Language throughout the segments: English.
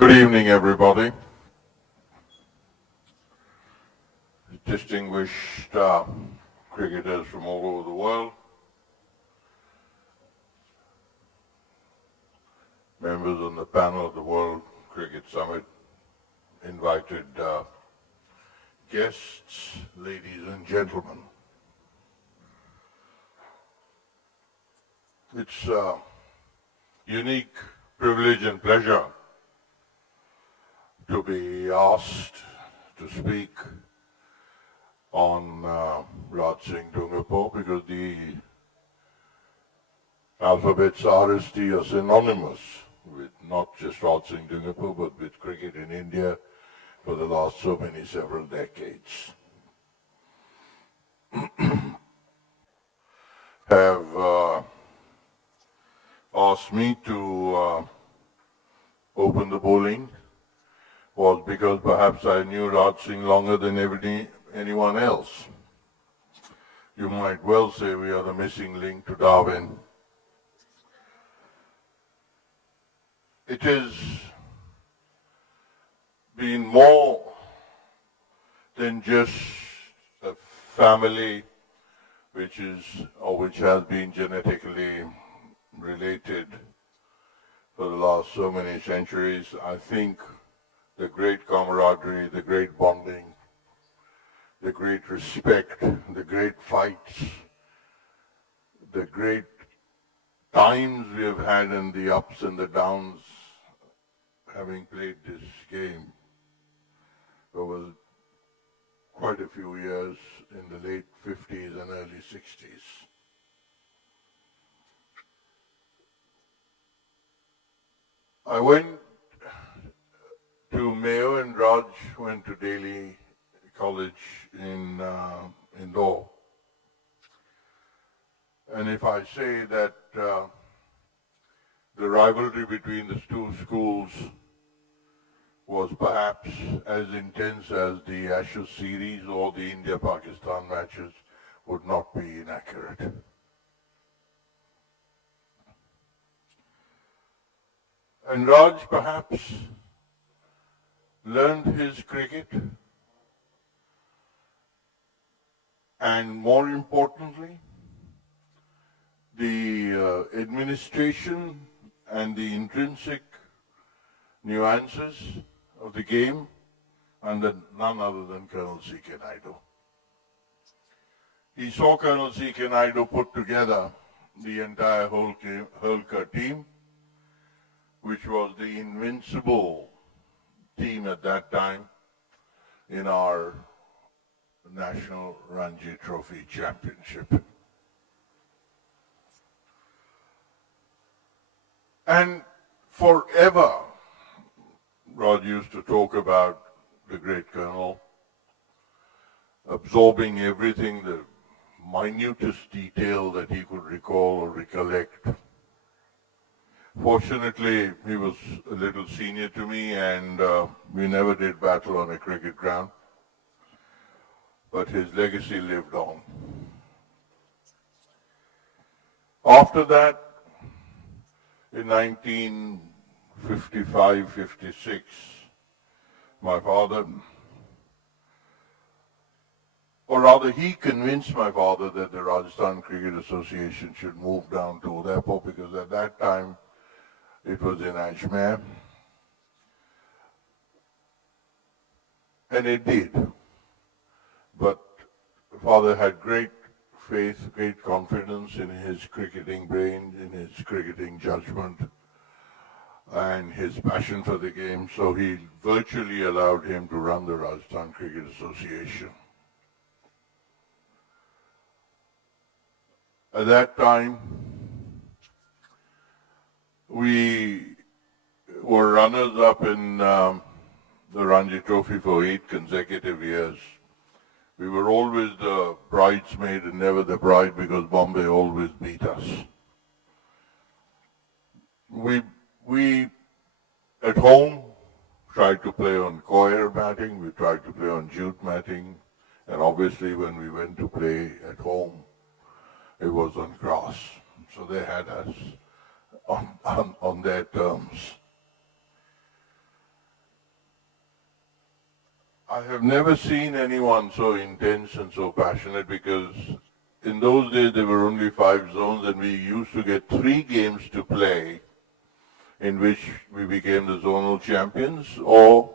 Good evening, everybody. Distinguished cricketers from all over the world, members on the panel of the World Cricket Summit, invited guests, ladies and gentlemen. It's a unique privilege and pleasure to be asked to speak on Raj Singh Dungarpur because the alphabets RST are synonymous with not just Raj Singh Dungarpur but with cricket in India for the last several decades. Have asked me to open the bowling was because perhaps I knew Raj Singh longer than anyone else. You might well say we are the missing link to Darwin. It has been more than just a family which has been genetically related for the last so many centuries. I think the great camaraderie, the great bonding, the great respect, the great fights, the great times we have had and the ups and the downs having played this game over quite a few years in the late 50s and early 60s. I went to Mayo and Raj went to Delhi College in Indore. And if I say that the rivalry between the two schools was perhaps as intense as the Ashes series or the India-Pakistan matches, would not be inaccurate. And Raj perhaps learned his cricket, and more importantly, the administration and the intrinsic nuances of the game under none other than Colonel C.K. Naidu. He saw Colonel C.K. Naidu put together the entire Holker team, which was the invincible team at that time in our National Ranji Trophy Championship. And forever, Raj used to talk about the great Colonel, absorbing everything, the minutest detail that he could recall or recollect. Fortunately, he was a little senior to me and we never did battle on a cricket ground, but his legacy lived on. After that, in 1955-56, my father, or rather he convinced my father that the Rajasthan Cricket Association should move down to Udaipur because at that time it was in Ajmer. And it did. But father had great faith, great confidence in his cricketing brain, in his cricketing judgment, and his passion for the game, so he virtually allowed him to run the Rajasthan Cricket Association. At that time, we were runners-up in the Ranji Trophy for 8 consecutive years. We were always the bridesmaid and never the bride because Bombay always beat us. We at home tried to play on coir matting, we tried to play on jute matting, and obviously when we went to play at home, it was on grass. So they had us on their terms. I have never seen anyone so intense and so passionate, because in those days there were only 5 zones and we used to get 3 games to play in which we became the zonal champions or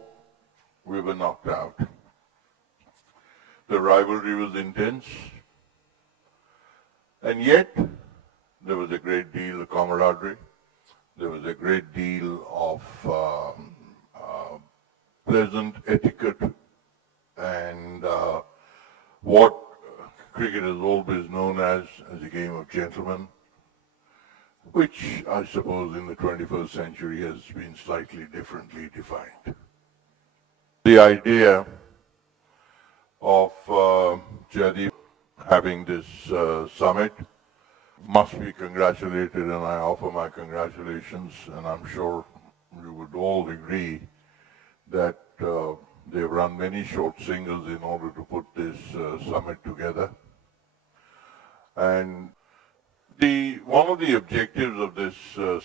we were knocked out. The rivalry was intense, and yet there was a great deal of camaraderie. There was a great deal of pleasant etiquette and what cricket has always known as a game of gentlemen, which I suppose in the 21st century has been slightly differently defined. The idea of Jaideep having this summit must be congratulated, and I offer my congratulations, and I'm sure you would all agree that they've run many short singles in order to put this summit together. And one of the objectives of this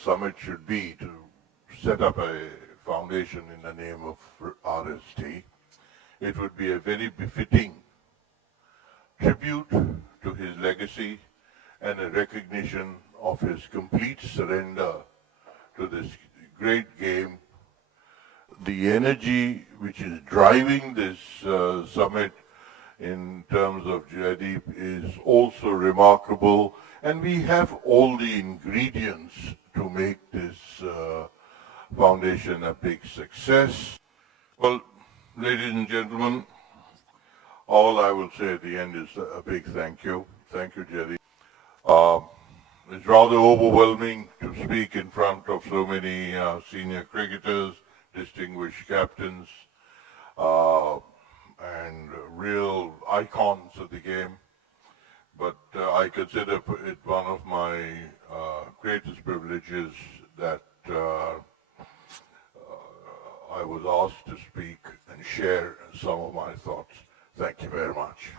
summit should be to set up a foundation in the name of RST. It would be a very befitting tribute to his legacy and a recognition of his complete surrender to this great game. The energy which is driving this summit in terms of Jaideep is also remarkable, and we have all the ingredients to make this foundation a big success. Well, ladies and gentlemen, all I will say at the end is a big thank you. Thank you, Jaideep. It's rather overwhelming to speak in front of so many senior cricketers, distinguished captains, and real icons of the game. But I consider it one of my greatest privileges that I was asked to speak and share some of my thoughts. Thank you very much.